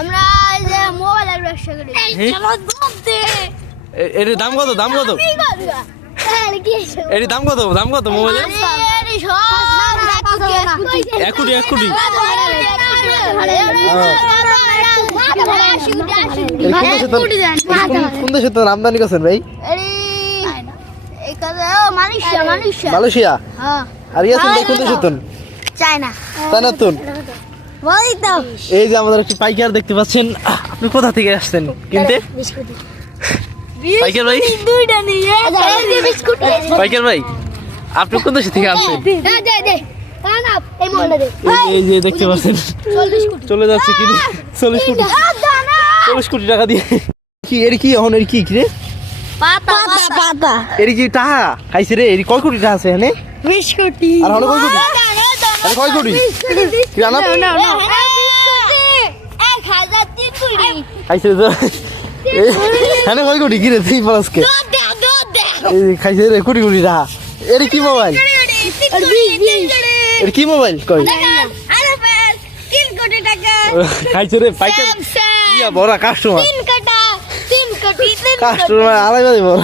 আমরা এই যে মোবাইলের ব্যবসা করি। চলো বলতে এর দাম কত এর দাম কত মোবাইলের? 1 কোটি কোন দেশে তো আমদানি করছেন ভাই? মালয়েশিয়া। আর ইয়াসিন ভাই কোন দেশে তো? চায়না। চায়না তো। বলি তো এই যে আমাদের একটি পাইকার দেখতে পাচ্ছেন, আপনি কোথা থেকে আসছেন কিনতে? পাইকার ভাই, দুইটা নিয়ে বিস্কুট পাইকার ভাই আপনি কোন দেশ থেকে আসছেন? এই যে দেখতে পাচ্ছেন চলে যাচ্ছে কিনে 40 কোটি টাকা দিয়ে। কি এর কি এখন এর কি রে? পাতা এর কি টাকা খাইছে রে? এর কয় কোটি টাকা আছে এখানে? 20 কোটি। আর হলো কয় কোটি? আরে কয় কোটি? কি জানো? খাইছে তো এখানে কয় কোটি কি রে তুই বলসকে? এই খাইছে রে কোটি টাকা। এর কি মোবাইল? এর কি মোবাইল কই? খাইছে রে পাইকার ইয়া বড় কাস্টমার। 3 কোটি কাস্টমার আলাই বড়।